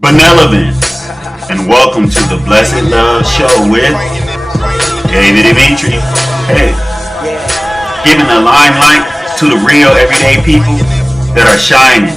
Benevolent, and welcome to the Blessed Love Show with Davidemetri. Hey, giving the limelight to the real everyday people that are shining,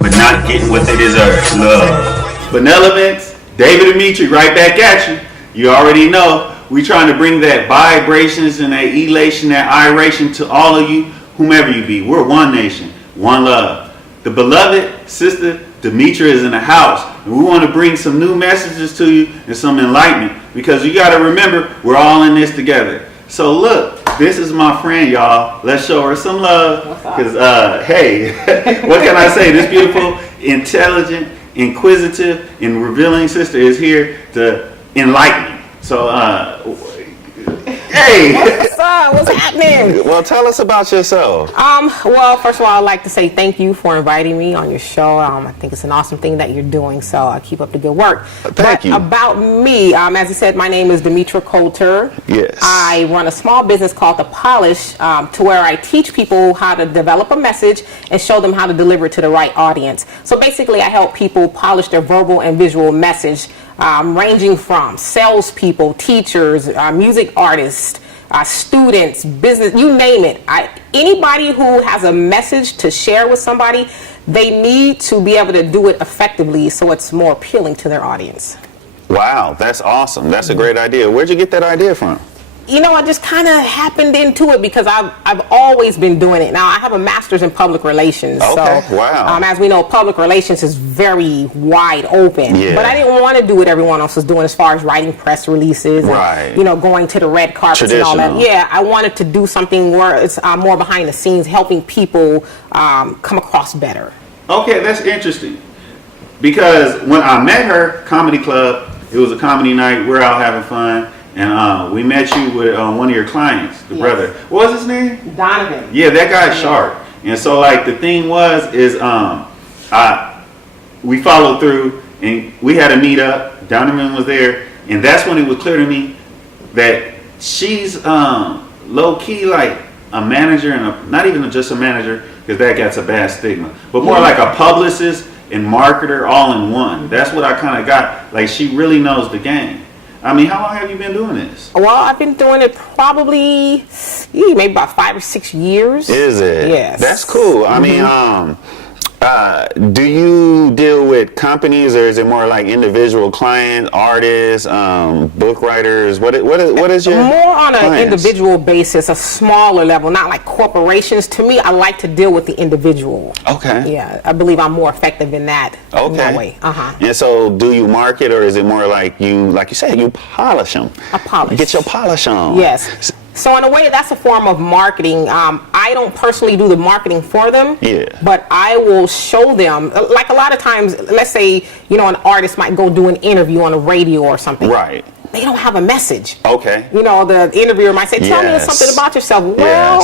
but not getting what they deserve. Love. Benevolence, Davidemetri, right back at you. You already know, we trying to bring that vibrations and that elation, that iration to all of you, whomever you be. We're one nation, one love. The beloved sister Demetra is in the house, and we want to bring some new messages to you and some enlightenment, because you got to remember, we're all in this together. So look, this is my friend, y'all. Let's show her some love, because hey, what can I say? This beautiful, intelligent, inquisitive, and revealing sister is here to enlighten you. So hey, what's up? What's happening? Well, tell us about yourself. Well, first of all, I'd like to say thank you for inviting me on your show. I think it's an awesome thing that you're doing, so I keep up the good work. Thank you. About me, as I said, my name is Demetra Coulter. Yes. I run a small business called The Polish, to where I teach people how to develop a message and show them how to deliver it to the right audience. So basically, I help people polish their verbal and visual message, ranging from salespeople, teachers, music artists, students, business, you name it. Anybody who has a message to share with somebody, they need to be able to do it effectively so it's more appealing to their audience. Wow, that's awesome. That's a great idea. Where'd you get that idea from? You know, I just kind of happened into it because I've always been doing it. Now, I have a master's in public relations. Okay, so, wow. As we know, public relations is very wide open. Yeah. But I didn't want to do what everyone else was doing as far as writing press releases Right. and, going to the red carpets and all that. Yeah, I wanted to do something where it's more behind the scenes, helping people come across better. Okay, that's interesting. Because when I met her, Comedy Club, it was a comedy night, we're out having fun. And we met you with one of your clients, the brother. What was his name? Donovan. Yeah, that guy's sharp. And so, like, the thing is we followed through, and we had a meetup. Donovan was there, and that's when it was clear to me that she's low-key like a manager, and not even just a manager, because that gets a bad stigma, but more like a publicist and marketer all in one. That's what I kind of got. Like, she really knows the game. I mean, how long have you been doing this? Well, I've been doing it probably maybe about 5 or 6 years. Is it? Yes. That's cool. I mean, do you deal with companies, or is it more like individual clients, artists, book writers? What is your more on an clients? Individual basis, a smaller level, not like corporations. To me, I like to deal with the individual. Okay. Yeah, I believe I'm more effective in that. Okay. In that way. And so, do you market, or is it more like you said, you polish them? I polish. Get your polish on. Yes. So in a way, that's a form of marketing. I don't personally do the marketing for them, but I will show them, like a lot of times, let's say, an artist might go do an interview on the radio or something. Right. They don't have a message. Okay. The interviewer might say, tell me something about yourself. Well,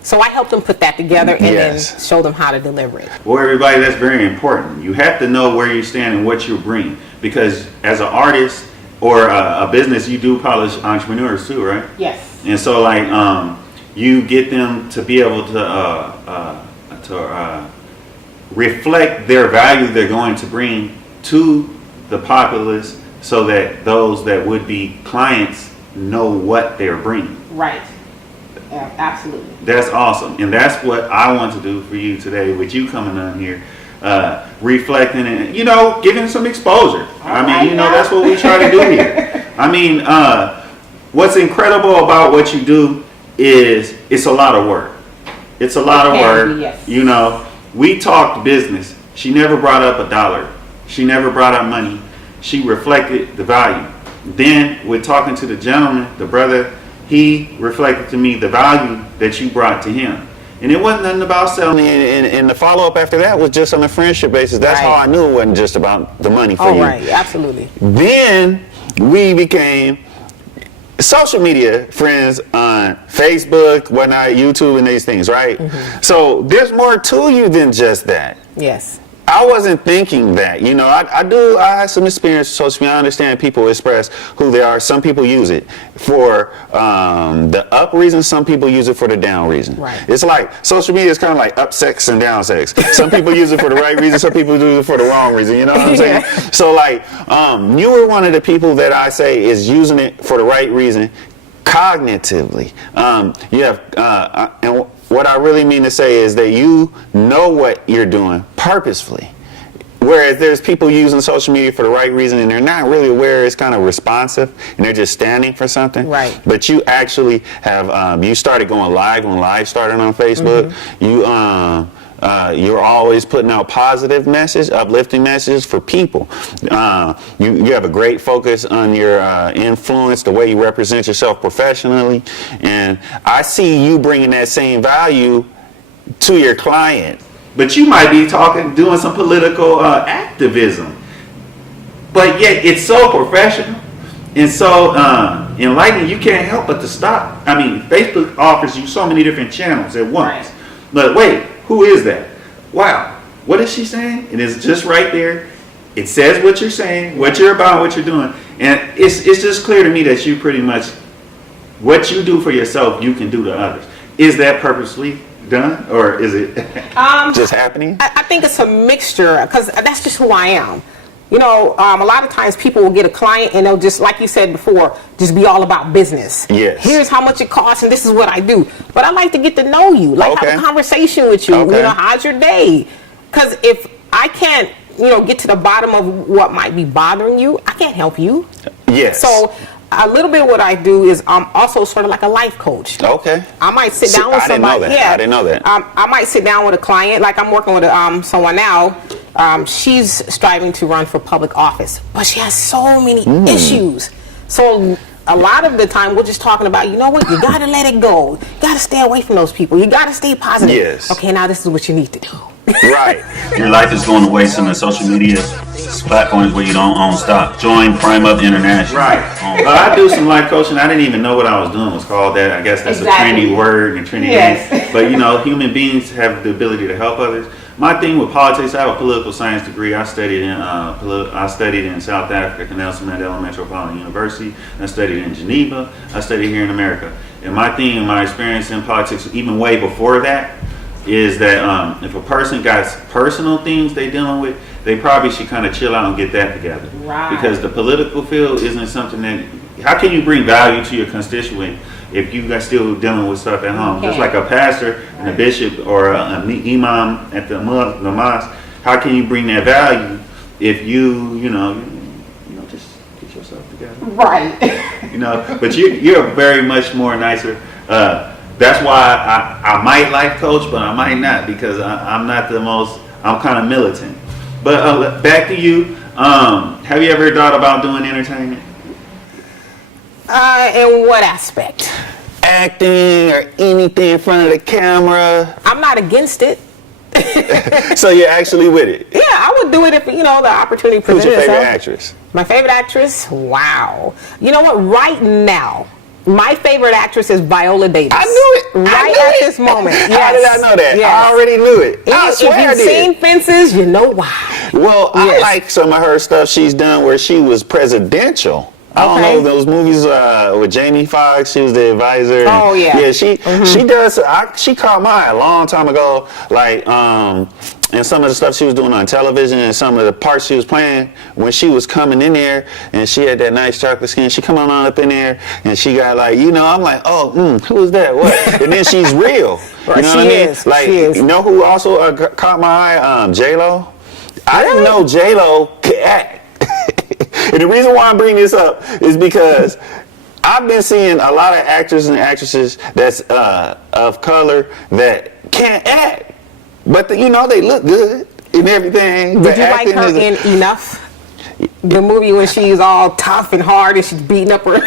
so I help them put that together and then show them how to deliver it. Well, everybody, that's very important. You have to know where you stand and what you bring, because as an artist, or a business, you do polish entrepreneurs too, right? Yes. And so, like, you get them to be able to reflect their value they're going to bring to the populace, so that those that would be clients know what they're bringing. Right. Yeah, absolutely. That's awesome, and that's what I want to do for you today with you coming on here. Reflecting and giving some exposure. That's what we try to do here. I mean, what's incredible about what you do is it's a lot of work. It's a lot of work. Yes. We talked business. She never brought up a dollar. She never brought up money. She reflected the value. Then, with talking to the gentleman, the brother, he reflected to me the value that you brought to him. And it wasn't nothing about selling. And the follow-up after that was just on a friendship basis. That's how I knew it wasn't just about the money for you. Oh, right. Absolutely. Then we became social media friends on Facebook, whatnot, YouTube, and these things, right? So there's more to you than just that. Yes. I wasn't thinking that. You know, I have some experience with social media. I understand people express who they are. Some people use it for the up reason. Some people use it for the down reason. Right. It's like social media is kind of like up sex and down sex. Some people use it for the right reason. Some people use it for the wrong reason. You know what I'm saying? So like, you were one of the people that I say is using it for the right reason, cognitively. You have and what I really mean to say is that you know what you're doing purposefully. Whereas there's people using social media for the right reason and they're not really aware it's kind of responsive and they're just standing for something. Right. But you actually have, you started going live when live started on Facebook. You're always putting out positive message, uplifting messages for people. You have a great focus on your influence, the way you represent yourself professionally. And I see you bringing that same value to your client. But you might be doing some political activism. But yet it's so professional and so enlightening, you can't help but to stop. I mean, Facebook offers you so many different channels at once. Right. But wait, who is that? Wow, what is she saying? And it's just right there. It says what you're saying, what you're about, what you're doing. And it's just clear to me that you pretty much, what you do for yourself, you can do to others. Is that purposely done, or is it just happening? I think it's a mixture, because that's just who I am. You know, a lot of times people will get a client and they'll just, like you said before, just be all about business. Yes. Here's how much it costs and this is what I do. But I like to get to know you, like have a conversation with you. Okay. You know, how's your day? Because if I can't, you know, get to the bottom of what might be bothering you, I can't help you. Yes. So a little bit of what I do is I'm also sort of like a life coach. Okay. I might sit down with somebody. I didn't know that. I might sit down with a client, like I'm working with someone now. She's striving to run for public office, but she has so many issues. So a lot of the time we're just talking about, you know what, you gotta let it go. You gotta stay away from those people. You gotta stay positive. Yes. Okay, now this is what you need to do. Right. Your life is going to waste on the social media platforms where you don't own stock. Join Prime Up International. Right. I do some life coaching. I didn't even know what I was doing was called that. I guess that's Exactly. a trendy word and trendy name. But you know, human beings have the ability to help others. My thing with politics, I have a political science degree. I studied in South Africa, Nelson Mandela Metropolitan University. I studied in Geneva. I studied here in America. And my thing and my experience in politics, even way before that, is that if a person got personal things they dealing with, they probably should kind of chill out and get that together. Right. Because the political field isn't something that, how can you bring value to your constituent if you guys still dealing with stuff at home? Just like a pastor and a bishop or an imam at the mosque, how can you bring that value if you know, just get yourself together? Right. You know, but you're very much more nicer. That's why I might life coach, but I might not, because I'm not the most, I'm kind of militant. But back to you. Have you ever thought about doing entertainment? In what aspect? Acting or anything in front of the camera. I'm not against it. So you're actually with it? Yeah, I would do it if, you know, the opportunity Who's presented your favorite itself. actress? My favorite actress? Wow. You know what? Right now, my favorite actress is Viola Davis. I knew it. Right at this moment. How Yes. did I know that? Yes. I already knew it. I If swear I you've did. seen Fences, you know why. Well, I Yes. like some of her stuff she's done where she was presidential. I don't Okay. know those movies with Jamie Foxx. She was the advisor. Oh, yeah. Yeah, she does. She caught my eye a long time ago. Like and some of the stuff she was doing on television and some of the parts she was playing when she was coming in there and she had that nice chocolate skin. She come on up in there and she got like, you know, I'm like, oh, who is that? What? And then she's real. Right, You know she what I mean? is. Like, She is. you know who also caught my eye? J-Lo. I didn't know J-Lo could act. And the reason why I'm bringing this up is because I've been seeing a lot of actors and actresses that's of color that can't act, but you know they look good and everything. Did you like her in Enough? The movie when she's all tough and hard and she's beating up her.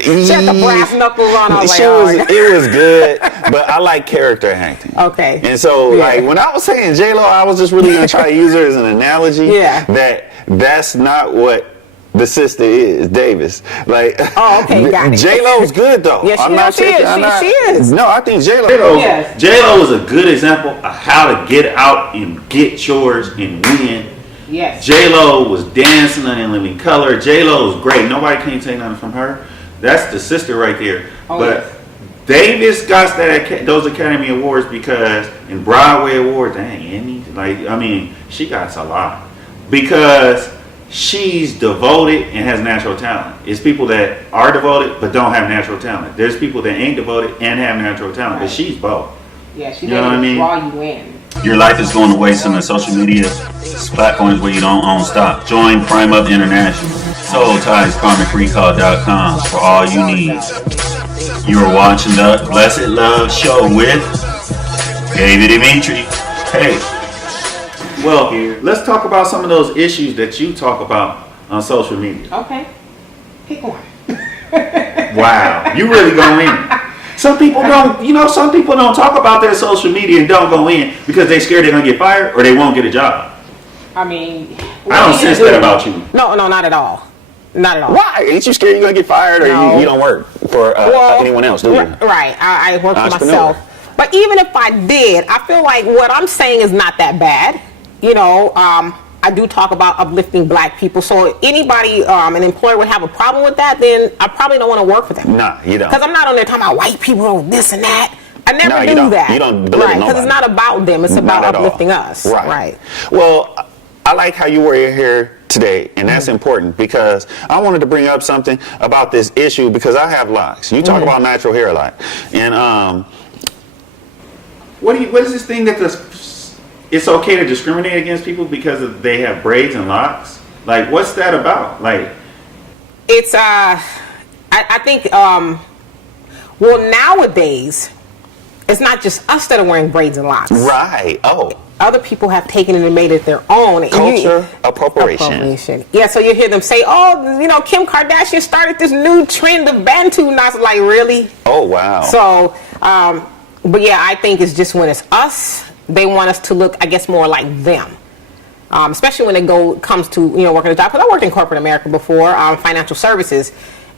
She had the brass knuckles on. I was like, it was good, but I like character acting. Okay. And so, like, when I was saying J-Lo, I was just really going to try to use her as an analogy. Yeah. That's not what the sister is Davis. Like, Oh, okay, got it. J-Lo's good though. Yes, She is. No, I think J-Lo. Yes. J-Lo is a good example of how to get out and get yours and win. Yes. J-Lo was dancing in living color. J-Lo was great. Nobody can take nothing from her. That's the sister right there. Oh, but yes. Davis got those Academy Awards because, and Broadway Awards, she got a lot. Because she's devoted and has natural talent. It's people that are devoted but don't have natural talent. There's people that ain't devoted and have natural talent, but she's both. Yeah, she You know what I mean? draw you in. Your life is going to waste on the social media platforms where you don't own stock. Join Prime Up International. Soul Ties, KarmicRecall.com for all you need. You are watching the Blessed Love Show with Davidemetri. Hey, well, let's talk about some of those issues that you talk about on social media. Okay. Pick one. Wow, you really go in. Some people don't talk about their social media and don't go in because they're scared they're going to get fired or they won't get a job. I mean, I don't sense that about you. No, not at all. Not at all. Why? Ain't you scared you're going to get fired or No. you don't work for anyone else, do you? Right. I work for Entrepreneur. myself. But even if I did, I feel like what I'm saying is not that bad. I do talk about uplifting black people. So anybody, an employer would have a problem with that, then I probably don't want to work for them. Nah, you don't. Because I'm not on there talking about white people, this and that. I never you do don't. that. You don't belittle Right, because nobody. it's not about them. It's Not about at all. uplifting us. Right. Well, I like how you were here today, and that's important because I wanted to bring up something about this issue because I have locks. You talk about natural hair a lot. And What is this thing that it's okay to discriminate against people because they have braids and locks? Like, what's that about? Like, It's I think well, nowadays it's not just us that are wearing braids and locks. right. Oh, Other people have taken it and made it their own. culture appropriation. Yeah, so you hear them say, "Oh, Kim Kardashian started this new trend of Bantu," and I was like, "Really?" Oh, wow. So, but yeah, I think it's just when it's us, they want us to look, I guess, more like them. Especially when it comes to working a job. Because I worked in corporate America before, financial services,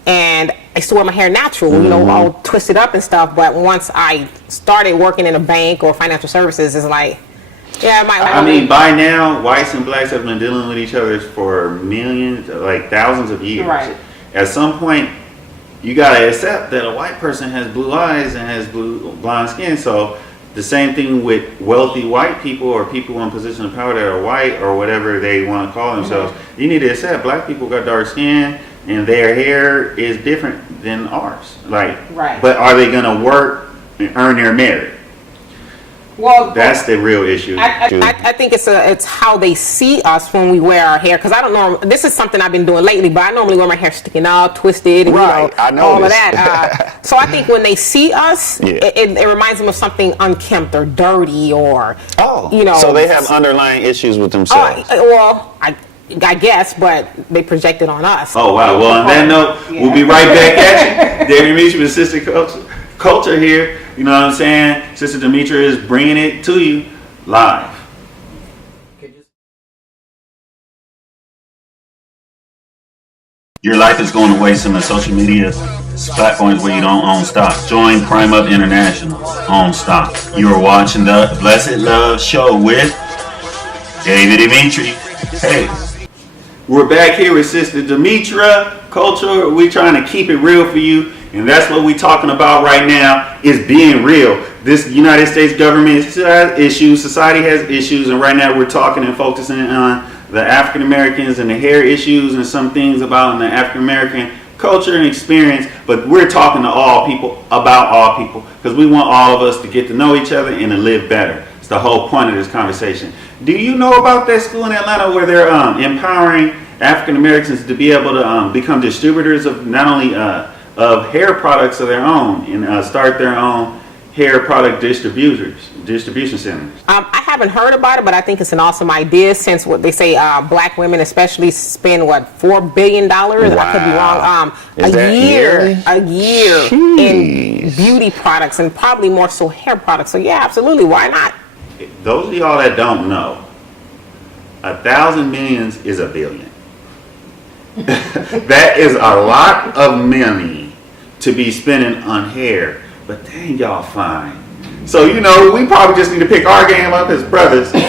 and I used to wear my hair natural, all twisted up and stuff. But once I started working in a bank or financial services, it's like, yeah, by now, whites and blacks have been dealing with each other for millions, like thousands of years. Right. At some point, you gotta accept that a white person has blue eyes and has blonde skin. So the same thing with wealthy white people or people in position of power that are white or whatever they want to call themselves. You need to accept black people got dark skin and their hair is different than ours. Right. But are they gonna work and earn their merit? Well, that's the real issue. I think it's how they see us when we wear our hair. Because I don't know, this is something I've been doing lately, but I normally wear my hair sticking out, twisted, and I know all of that. So I think when they see us, it reminds them of something unkempt or dirty or so they have underlying issues with themselves. I guess, but they project it on us. Oh wow! Well, on that note, we'll be right back at you. Davidemetri with Sister Culture here. You know what I'm saying? Sister Demetra is bringing it to you live. Your life is going to waste on the social media platforms where you don't own stock. Join Prime Up International. Own stock. You are watching the Blessed Love Show with Davidemetri. Hey, we're back here with Sister Demetra Culture. We're trying to keep it real for you. And that's what we're talking about right now, is being real. This United States government has issues, society has issues, and right now we're talking and focusing on the African Americans and the hair issues and some things about the African American culture and experience, but we're talking to all people about all people because we want all of us to get to know each other and to live better. It's the whole point of this conversation. Do you know about that school in Atlanta where they're empowering African Americans to be able to become distributors of not only of hair products of their own and start their own hair product distribution centers? I haven't heard about it, but I think it's an awesome idea since what they say black women especially spend $4 billion. Wow. I could be wrong. A year in beauty products and probably more so hair products. So yeah, absolutely. Why not? Those of y'all that don't know, 1,000 millions is a billion. That is a lot of money to be spending on hair. But dang, y'all fine. So, you know, we probably just need to pick our game up as brothers. But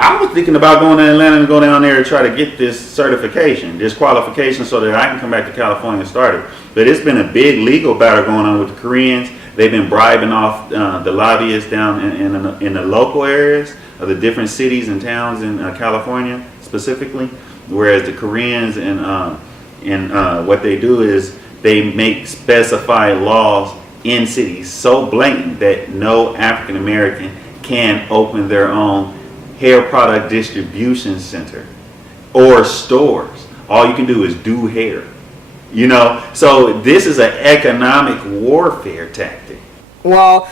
I was thinking about going to Atlanta and go down there and try to get this certification, this qualification, so that I can come back to California and start it. But it's been a big legal battle going on with the Koreans. They've been bribing off the lobbyists down in the local areas of the different cities and towns in California specifically. Whereas the Koreans and what they do is they make specified laws in cities so blatant that no African American can open their own hair product distribution center or stores. All you can do is do hair. You know, so this is an economic warfare tactic. Well,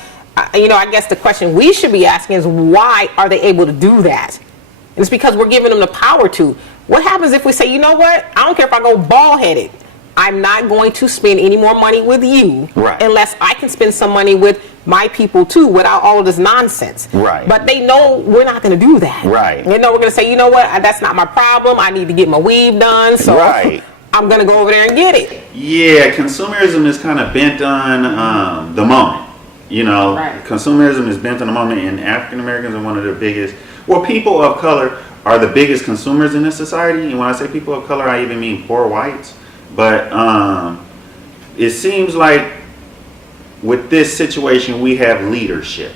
you know, I guess the question we should be asking is, why are they able to do that? And it's because we're giving them the power to. What happens if we say, you know what, I don't care if I go bald-headed, I'm not going to spend any more money with you, right, unless I can spend some money with my people too, without all of this nonsense. Right. But they know we're not going to do that. Right. They know we're going to say, you know what, that's not my problem. I need to get my weave done, so right, I'm going to go over there and get it. Yeah, consumerism is kind of bent on the moment. You know, right, consumerism is bent on the moment, and African Americans are one of the biggest, well, people of color are the biggest consumers in this society. And when I say people of color, I even mean poor whites. But it seems like with this situation, we have leadership,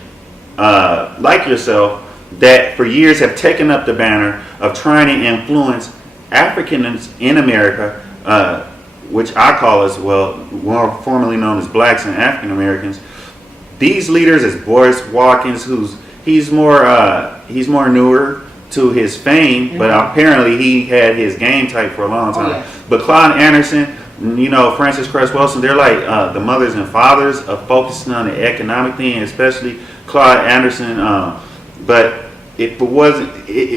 like yourself, that for years have taken up the banner of trying to influence Africans in America, which I call as well, more formerly known as blacks and African Americans. These leaders, as Boris Watkins, he's more newer to his fame, but apparently he had his game tight for a long time. Oh, yeah. But Claude Anderson, you know, Frances Cress Wilson, they're like the mothers and fathers of focusing on the economic thing, especially Claude Anderson. But if it wasn't,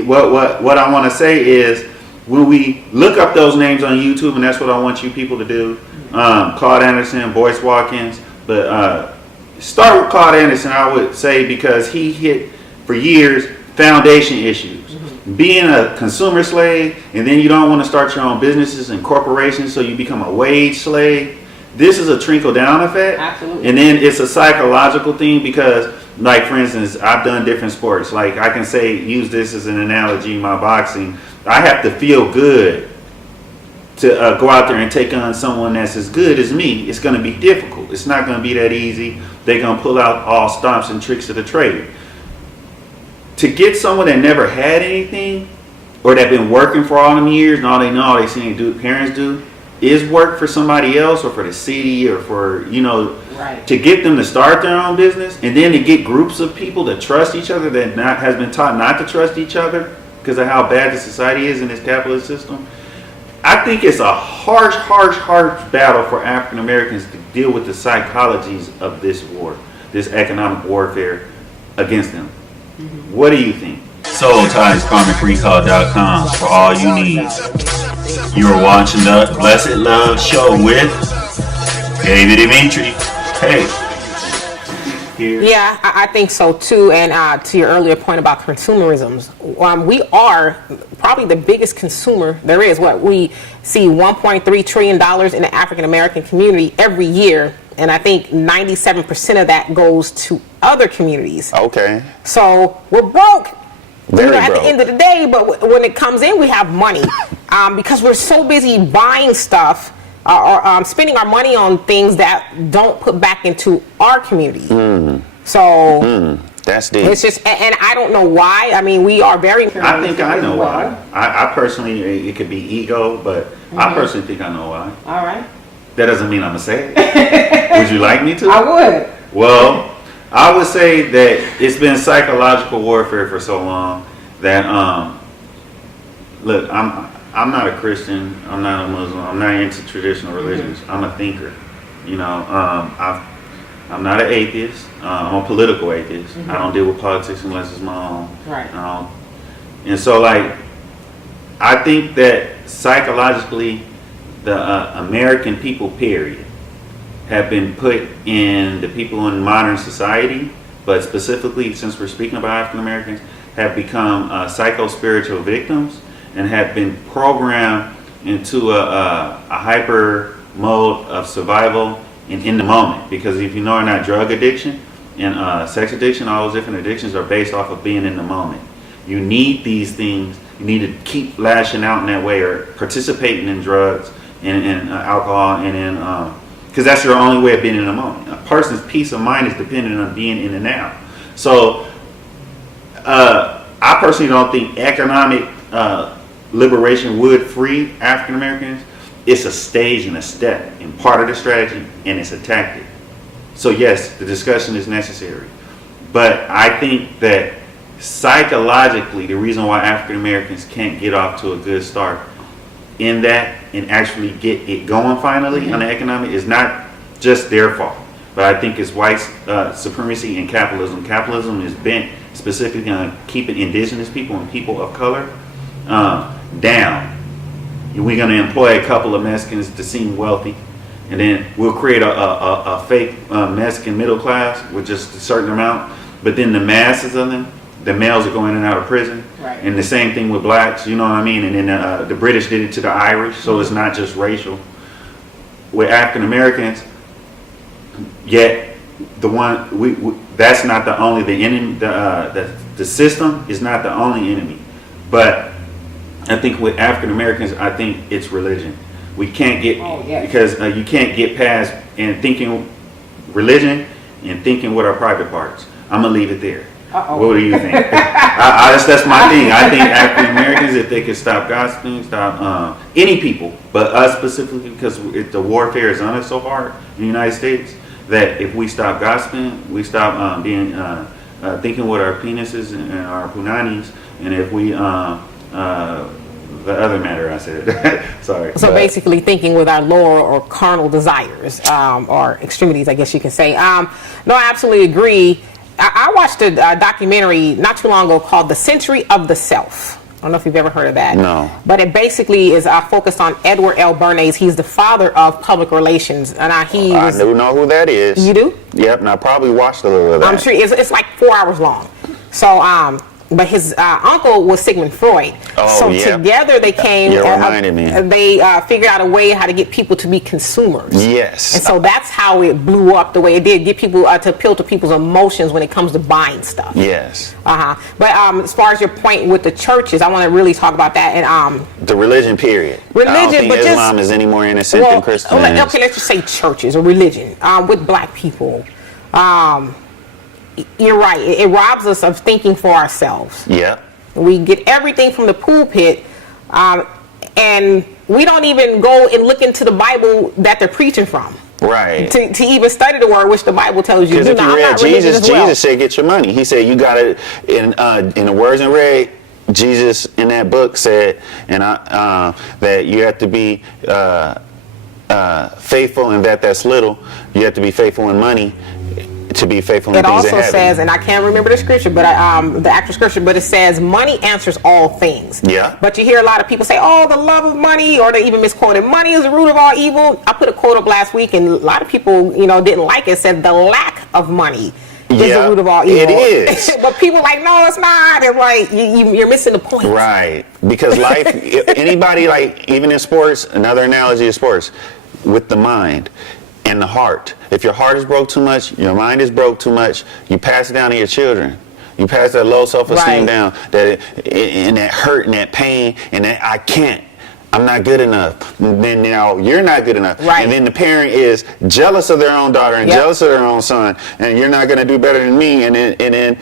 what I want to say is, when we look up those names on YouTube, and that's what I want you people to do, Claude Anderson, Boyce Watkins, but start with Claude Anderson, I would say, because he hit for years foundation issues. Being a consumer slave, and then you don't want to start your own businesses and corporations, so you become a wage slave. This is a trickle down effect. Absolutely. And then it's a psychological thing, because, like, for instance, I've done different sports. Like, I can say, use this as an analogy, my boxing. I have to feel good to go out there and take on someone that's as good as me. It's going to be difficult. It's not going to be that easy. They're going to pull out all stomps and tricks of the trade. To get someone that never had anything, or that been working for all them years, and all they know, all they seen parents do, is work for somebody else, or for the city, or for, you know, right, to get them to start their own business, and then to get groups of people to trust each other that has been taught not to trust each other because of how bad the society is in this capitalist system. I think it's a harsh battle for African Americans to deal with the psychologies of this war, this economic warfare against them. What do you think? SoulTiesKarmicRecall.com for all you need. You are watching the Blessed Love Show with Davidemetri. Hey. Here. Yeah, I think so too. And to your earlier point about consumerism, we are probably the biggest consumer there is. What we see, $1.3 trillion in the African American community every year, and I think 97% of that goes to other communities. Okay. So we're broke. Very at broke. the end of the day, but when it comes in, we have money because we're so busy buying stuff or spending our money on things that don't put back into our community. So that's deep. it's just, and I don't know why. I mean, we are very. I think I know why. I personally, it could be ego, but I personally think I know why. All right. That doesn't mean I'm going to say it. Would you like me to? I would. Well, I would say that it's been psychological warfare for so long that, look, I'm not a Christian, I'm not a Muslim, I'm not into traditional religions. I'm a thinker. You know, I'm not an atheist. I'm a political atheist. I don't deal with politics unless it's my own. Right. And so, like, I think that psychologically, the American people, period, have been put in, the people in modern society, but specifically since we're speaking about African Americans, have become psycho-spiritual victims. and have been programmed into a hyper mode of survival and in the moment. Because if you know or not, drug addiction and sex addiction, all those different addictions are based off of being in the moment. You need these things. You need to keep lashing out in that way, or participating in drugs and alcohol, and in because that's your only way of being in the moment. A person's peace of mind is dependent on being in the now. So I personally don't think economic liberation would free African Americans. It's a stage and a step and part of the strategy, and it's a tactic. So yes, the discussion is necessary, but I think that psychologically, the reason why African Americans can't get off to a good start in that and actually get it going finally on the economic is not just their fault, but I think it's white supremacy and capitalism. Capitalism is bent specifically on keeping indigenous people and people of color down. We're going to employ a couple of Mexicans to seem wealthy, and then we'll create a fake Mexican middle class with just a certain amount, but then the masses of them, the males are going in and out of prison. Right. And the same thing with blacks, you know what I mean? And then the British did it to the Irish, so it's not just racial. With African Americans, yet that's not the only the enemy. The system is not the only enemy, but I think with African Americans, I think it's religion. We can't get because you can't get past and thinking religion and thinking with our private parts. I'm gonna leave it there. What do you think? That's my thing. I think African Americans, if they could stop gossiping, stop any people, but us specifically, because the warfare is on us so hard in the United States, that if we stop gossiping, we stop being thinking with our penises and our punanis, and if we the other matter I said, sorry. So basically thinking with our lower or carnal desires, or extremities, I guess you can say. No, I absolutely agree. I watched a documentary not too long ago called The Century of the Self. I don't know if you've ever heard of that. No. But it basically is focused on Edward L. Bernays. He's the father of public relations. And I do know who that is. You do? Yep, and I probably watched a little of that. I'm sure it's like 4 hours long. So, but his uncle was Sigmund Freud. Together they came. You reminded me. They figured out a way how to get people to be consumers. Yes. And so that's how it blew up the way it did. Get people to appeal to people's emotions when it comes to buying stuff. Yes. But as far as your point with the churches, I want to really talk about that. And the religion, period. I don't think Islam is any more innocent than Christianity. Okay, let's just say churches or religion with black people. You're right. It robs us of thinking for ourselves. Yeah. We get everything from the pulpit, and we don't even go and look into the Bible that they're preaching from. Right. To even study the word, which the Bible tells you. Because if you read Jesus, Jesus said, "Get your money." He said, "You got it." In the words in red, Jesus in that book said, that you have to be faithful, and that's little. You have to be faithful in money to be faithful in things in heaven. It also says, and I can't remember the scripture, but the actual scripture, but it says money answers all things. Yeah. But you hear a lot of people say, "Oh, the love of money," or they even misquoted, "Money is the root of all evil." I put a quote up last week, and a lot of people, didn't like it. Said the lack of money is the root of all evil. It is. But people like, no, it's not. It's like you're missing the point. Right. Because life, anybody, like even in sports, another analogy is sports, with the mind and the heart. If your heart is broke too much, your mind is broke too much, you pass it down to your children. You pass that low self-esteem down, and that hurt and that pain and that I'm not good enough. And then now you're not good enough. Right. And then the parent is jealous of their own daughter and jealous of their own son, and you're not going to do better than me. And then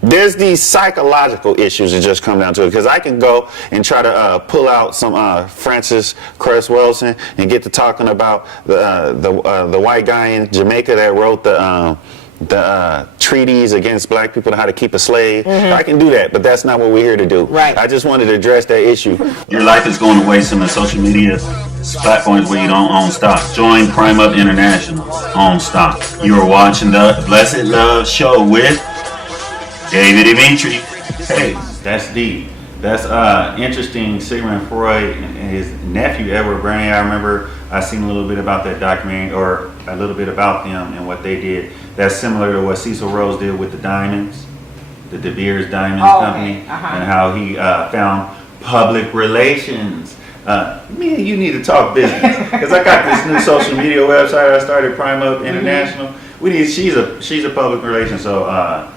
there's these psychological issues that just come down to it. Because I can go and try to pull out some Francis Cress Welsing and get to talking about the white guy in Jamaica that wrote the treaties against black people, how to keep a slave. Mm-hmm. I can do that, but that's not what we're here to do. Right. I just wanted to address that issue. Your life is going to waste on the social media platforms where you don't own stock. Join Prime Up International. Own stock. You are watching the Blessed Love Show with Davidemetri. Hey, that's deep. That's interesting. Sigmund Freud and his nephew Edward Bernays. I remember I seen a little bit about that documentary, or a little bit about them and what they did. That's similar to what Cecil Rhodes did with the diamonds. the De Beers Diamonds Oh, Company, okay. Uh-huh. and how he found public relations. Me and you need to talk business, because I got this new social media website I started, Prime Up International. She's a public relations, so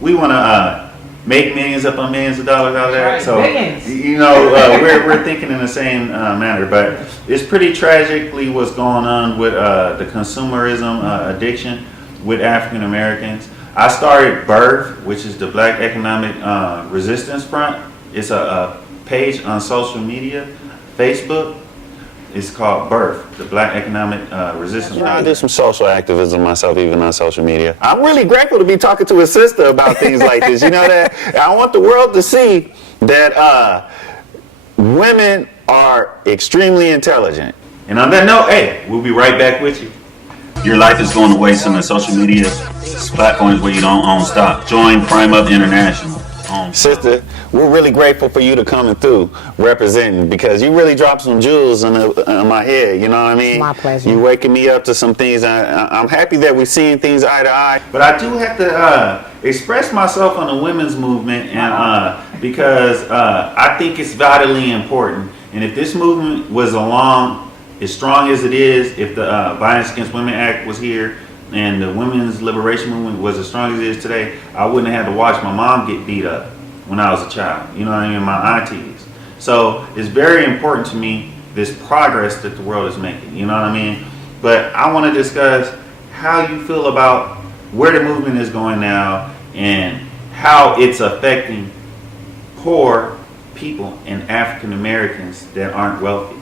we want to make millions upon millions of dollars out of that. Right, so millions. you know, we're thinking in the same manner, but it's pretty tragically what's going on with the consumerism addiction with African Americans. I started Birth, which is the Black Economic Resistance Front. It's a page on social media, Facebook. It's called Birth, the Black Economic Resistance Front. I do some social activism myself, even on social media. I'm really grateful to be talking to a sister about things like this. You know that? I want the world to see that women are extremely intelligent. And on that note, hey, we'll be right back with you. Your life is going to waste on the social media platforms where you don't own stock. Join Prime Up International. Sister, we're really grateful for you to coming through representing, because you really dropped some jewels on my head, you know what I mean? My pleasure. You waking me up to some things. I'm happy that we're seeing things eye to eye. But I do have to express myself on the women's movement, and because I think it's vitally important. And if this movement was along as strong as it is, if the Violence Against Women Act was here, and the women's liberation movement was as strong as it is today, I wouldn't have had to watch my mom get beat up when I was a child. You know what I mean? My aunties. So it's very important to me, this progress that the world is making. You know what I mean? But I want to discuss how you feel about where the movement is going now and how it's affecting poor people and African Americans that aren't wealthy.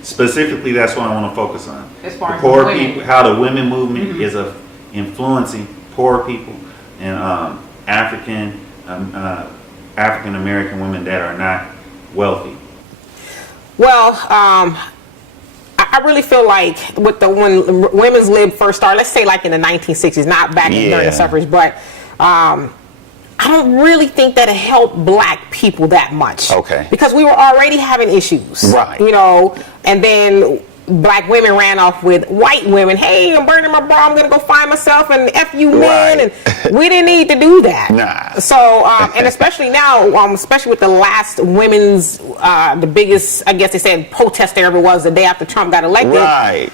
Specifically, that's what I want to focus on. As far The as poor women. people, how the women movement is influencing poor people and African American women that are not wealthy. Well, I really feel like with when women's lib first started, let's say like in the 1960s, not back during the suffrage, but I don't really think that it helped black people that much. Okay. Because we were already having issues. Right. You know, and then black women ran off with white women. Hey, I'm burning my bra. I'm going to go find myself and F you men. Right. And we didn't need to do that. Nah. So, and especially now, especially with the last women's, the biggest, I guess they said, protest there ever was the day after Trump got elected. Right.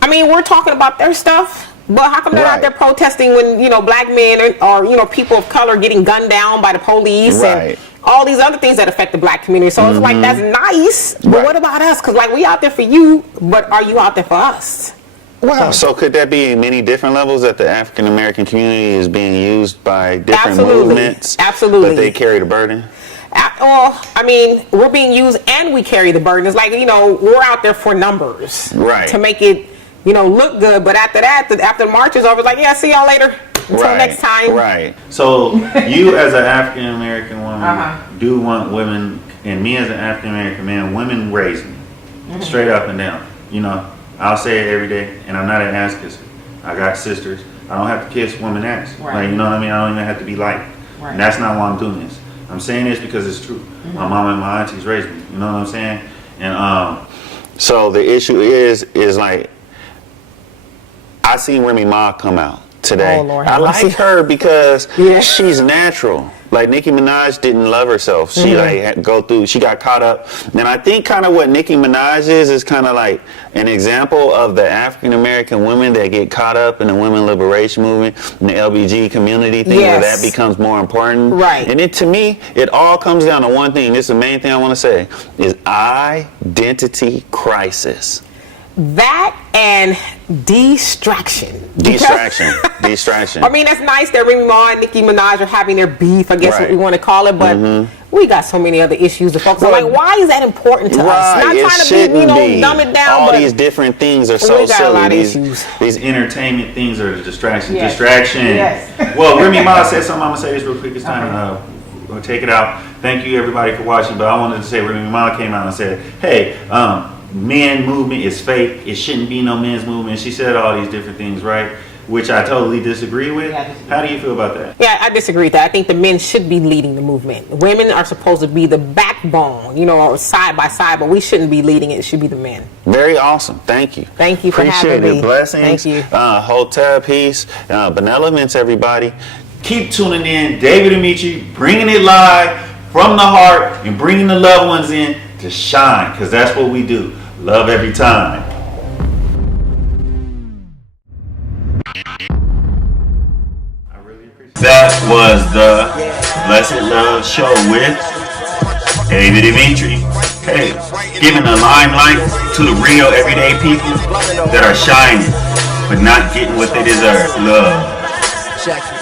I mean, we're talking about their stuff. But how come they're out there protesting when, you know, black men or, you know, people of color getting gunned down by the police and all these other things that affect the black community? So it's like, that's nice, but what about us? Because, like, we out there for you, but are you out there for us? Wow. So could that be many different levels that the African American community is being used by different movements? Absolutely. But they carry the burden? Well, I mean, we're being used and we carry the burden. It's like, you know, we're out there for numbers. Right. To make it, you know, look good. But after that, after the march is over, it's like, yeah, see y'all later. Until next time. Right. So you as an African American woman do want women, and me as an African American man, women raise me straight up and down. You know, I'll say it every day, and I'm not an ass kisser. I got sisters. I don't have to kiss women ass. Like, you know what I mean? I don't even have to be liked. Right. And that's not why I'm doing this. I'm saying this because it's true. My mom and my aunties raised me. You know what I'm saying? And so the issue is like, I seen Remy Ma come out today. Oh, Lord, I like her because she's natural. Like Nicki Minaj didn't love herself. She she got caught up. And I think kind of what Nicki Minaj is kind of like an example of the African American women that get caught up in the women liberation movement and the LBG community thing where that becomes more important. Right. And to me, it all comes down to one thing. This is the main thing I want to say is identity crisis. That and distraction. Distraction. I mean, that's nice that Remy Ma and Nicki Minaj are having their beef, I guess what we want to call it, but we got so many other issues to focus on. Like, why is that important to us? Not trying to be, you know, dumb it down, all but these different things are so we got silly. a lot of issues. These entertainment things are the distraction. Yes. Distraction. Yes. Well, Remy Ma said something. I'm going to say this real quick. It's time to take it out. Thank you, everybody, for watching. But I wanted to say Remy Ma came out and said, hey, men movement is fake. It shouldn't be no men's movement. She said all these different things, right? Which I totally disagree with. How do you feel about that? Yeah, I disagree with that. I think the men should be leading the movement. Women are supposed to be the backbone, you know, side by side, but we shouldn't be leading it. It should be the men. Very awesome. Thank you. Thank you for having me. Appreciate it. Blessings. Thank you. Hotel, peace, benevolence, everybody. Keep tuning in. Davidemetri, bringing it live from the heart and bringing the loved ones in to shine, because that's what we do. Love every time. That was the Blessed Love Show with Davidemetri. Hey, giving the limelight to the real everyday people that are shining but not getting what they deserve. Love.